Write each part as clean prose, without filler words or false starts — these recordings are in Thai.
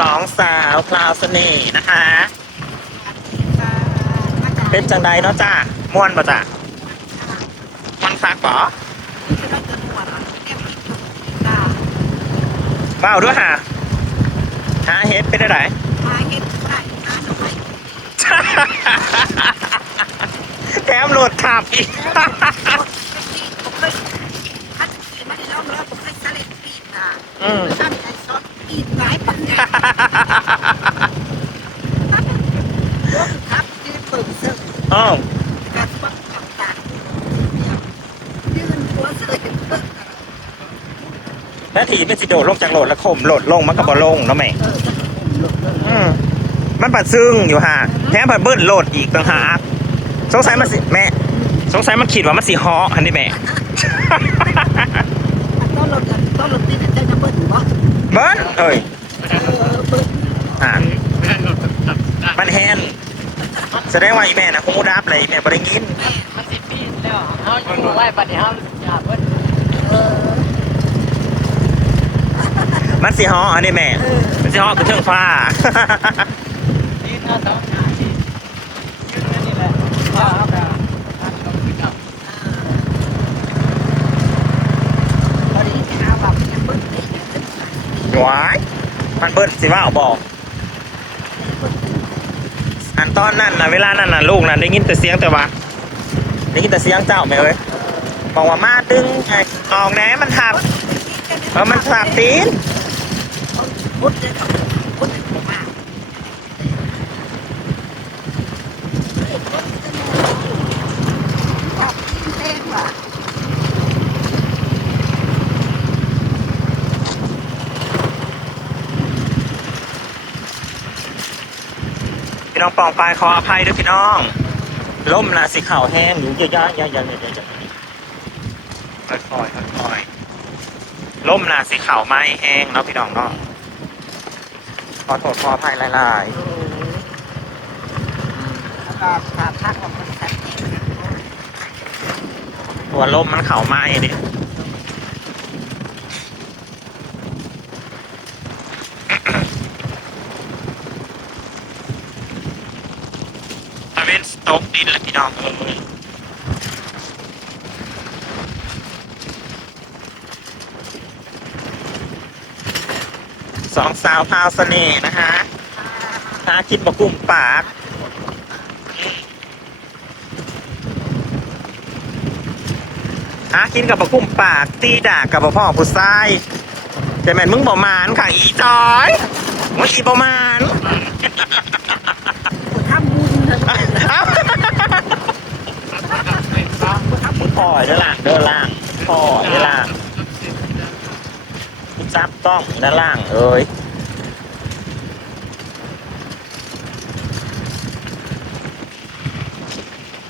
สองสาวพลาวเสน่ห์นะคะเป็นจังใดเนาะจ้าม่วนป่ะจ้าม่วนคักป่ะเบ้าด้วยฮะหาเฮ็ดเป็นได้ไหนแถมโหลดขับอีกอืมอ้าวแล้วทีเป็นสิโดดลงจากโหลดแล้วข่มโหลดลงมันก็บ่ลงเนาะแม่มันปัดซึ่งอยู่ฮะแถมปัดเบิ้ลโหลดอีกต่างหากสงสัยมันสิแม่สงสัยมันคิดว่ามันสิฮออันนี้แม่เบิ้ลเอ้ยมันแฮนแสดงว่าอีแม่นะคงดับเลยแม่บริงินมันสิปีนแล้วเขาอยู่ไว้บัดนี้เขาอย่าเพิ่นมันสิฮออันนี้แม่มันสิฮอคือเครื่องฟ้านี่น่าสงสารที่ยืนนี่แหละว่าครับต้องกินกับพอดีที่เอาแบบเบิ้ลว้ายมันเบิ้ลสิว่าบอกอันตอนนั้นนะเวลานั้นนะลูกนะได้ยินแต่เสียงแต่ว่าได้ยินแต่เสียงเจ้าแม่เอ้ยบอกว่ามาดึงออกแหนมันทับมันทับตีนพี่น้องปองปลายขออภัยด้วยพี่น้องล่มนะสีขาวแห้งอยู่เยอะๆยังค่อยล่มนะสีขาวไม้แห้งเนาะพี่น้องเนาะขอโทษขออภัยหลายๆตัวล่มมันขาวไม้ดิเป็นสต๊อกดินแล้วพี่น้องสองสาวพาวเสน่ห์นะคะถ้าคิดบอกกลุ่มปากหากินกับบอกกลุ่มปากตีด่ากับพ่อผู้ชายแต่แม่นมึงบ่มานค่ะอีจอยมึงอีบ่มานพ่อเด้อล่างพ่อเด้อล่างจับต้องด้านล่างเอ้ย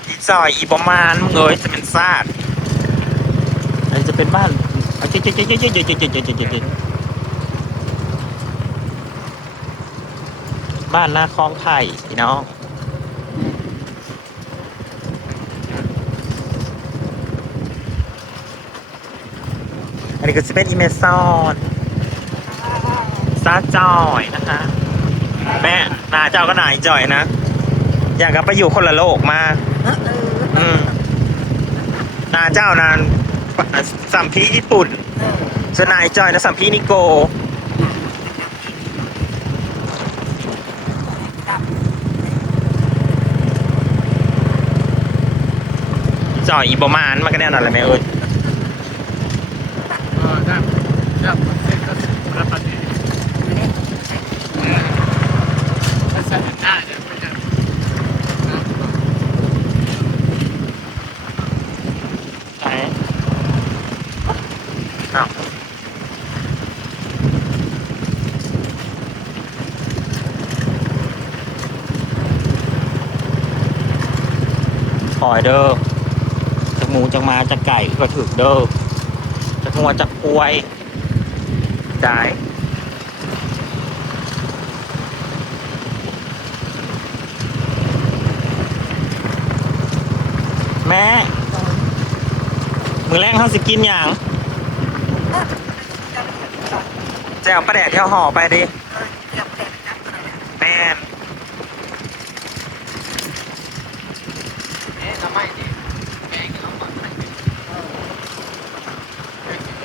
อีซอยอีประมาณมึงเอ้ยจะเป็นซาดอันนี้จะเป็นบ้านเจ๊บ้านหน้าคลองไผ่พี่น้องอันนี้ก็จะเป็นอีเมซอนซาจอยนะคะแม่นาเจ้าก็นายจอยนะอยากกลับไปอยู่คนละโลกมานาเจ้านานสัมพีญี่ปุ่นส่วนนายจอยนะสัมพีนิโกจอยอีบมานมากันแน่นอนเลยแม่เอ้ยคอยเด้อจากหมูจากมาจากไก่ก็ถึกเด้อจากงัวจากควายได้แม่มือแรงเขาสิกินอย่างแจวปลาแดดเที่ยวห่อไปดิ น เอ๊ะทำไมดิแกงเอาก่อนให้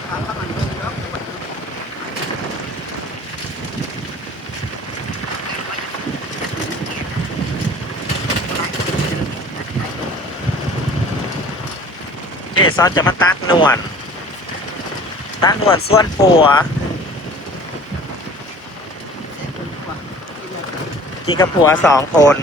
ทำให้มันเยอะ เจซอนจะมาตัดหนวดส่วนผัวกินกับผัว2 คน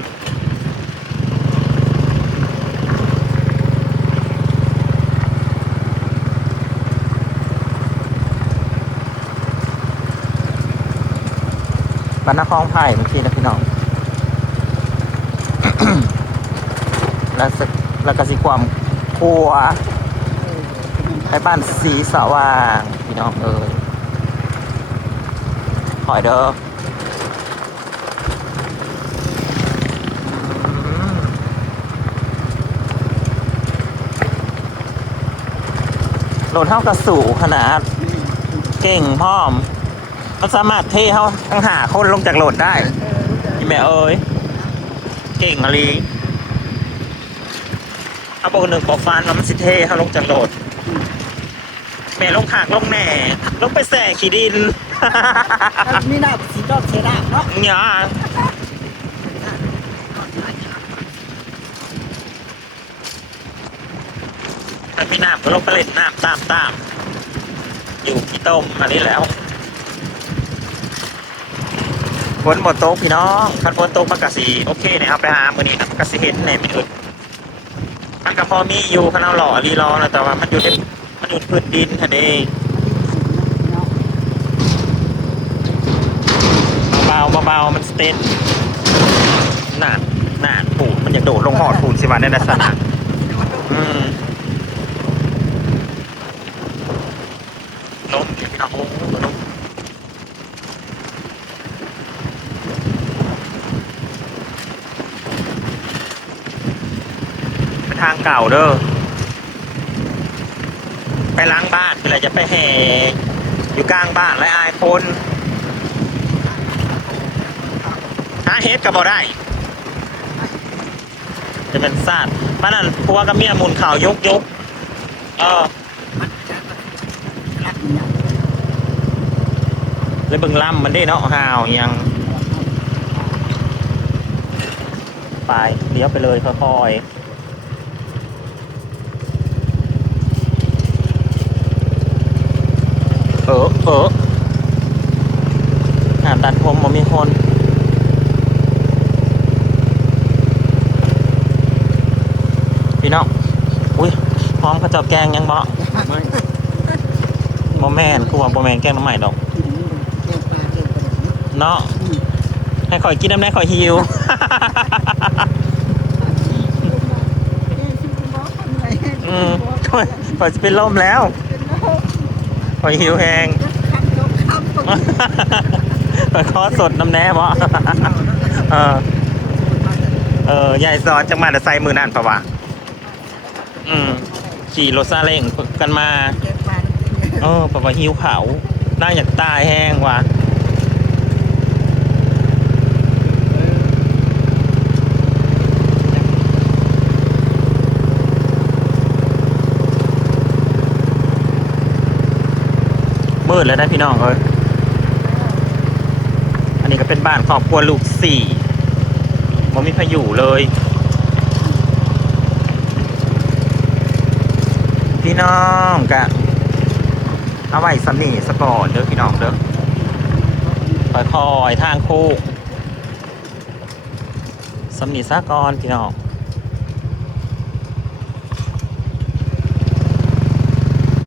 บ้านนครไผ่เมื่อกี้นะพี่น้อง แล้วก็สิความผัวไปบ้านสีสว่างพี่น้องเอ้ยขอยเด้อโหลดเท่ากับสู่ขนาดเก่งพร้อมมันสามารถเทเขาทั้งหาคนลงจากโหลดได้พี่แม่เอ้ยเก่งอะไรเอาบอกหนึ่งบอกฟันว่ามันสิเทเขาลงจากโหลดแม่ลงขากลงแหน่ลงไปแส่ขี้ดิน มีหน้าสีดอกเชดาเนาะ เนี่ยถ้าพี่น้ำก็ลงไปเล่นน้ำตามอยู่ที่ต้มอันนี้แล้วฝนหมดโต๊ะพี่น้องคันฝนตกมันกะสีโอเคนะครับไปหามือนี้นะมันกะสีเห็นในไม่อื่นมันก็พอมีอยู่ขนาดหล่อรีรอนะแต่ว่ามันอยู่พื้นดินทะเลเบามันสเตนหนาปูดมันอยากโดดลงหอดปูดสิวันในลักษณะล้มพี่น้องล้มเป็นทางเก่าเด้อไปล้างบ้านเวลาจะไปแห่อยู่กลางบ้านและอายคนหาเฮ็ดก็บ่ได้จะเป็นซาดบ้านนั้นผัวกับเมียหมุนข่าวยกเลยเบิ่งลำมันได้เนาะห่าวยังไปเลี้ยวไปเลยค่อยๆตัดผมบ่มีคนพี่น้องอุ้ยพร้อมข้าวเจ้าแกงยังบ่บ่แม่นคือว่าบ่แม่นแกงน้ำใหม่ดอกเนาะให้ข่อยกินน้ำแน่ข่อยหิวข่อยจะเป็นลมแล้วข่อยหิวแหงข่อยขอสดน้ำแน่บ่ยายซอนจังมาแต่ใส่มือนั่นปะวะขี่รถซาเล้งกันมาปะวะหิวเขาน่าอยากตายแห้งว่ะมืดแล้วนะพี่น้องเอ้ยอันนี้ก็เป็นบ้านครอบครัวลูก4บ่มีพายุเลยพี่น้องกะเอาไว้สำนีสปอร์ตเด้อพี่น้องเด้อค่อยๆทางโค้งสำนีซะก่อนพี่น้อง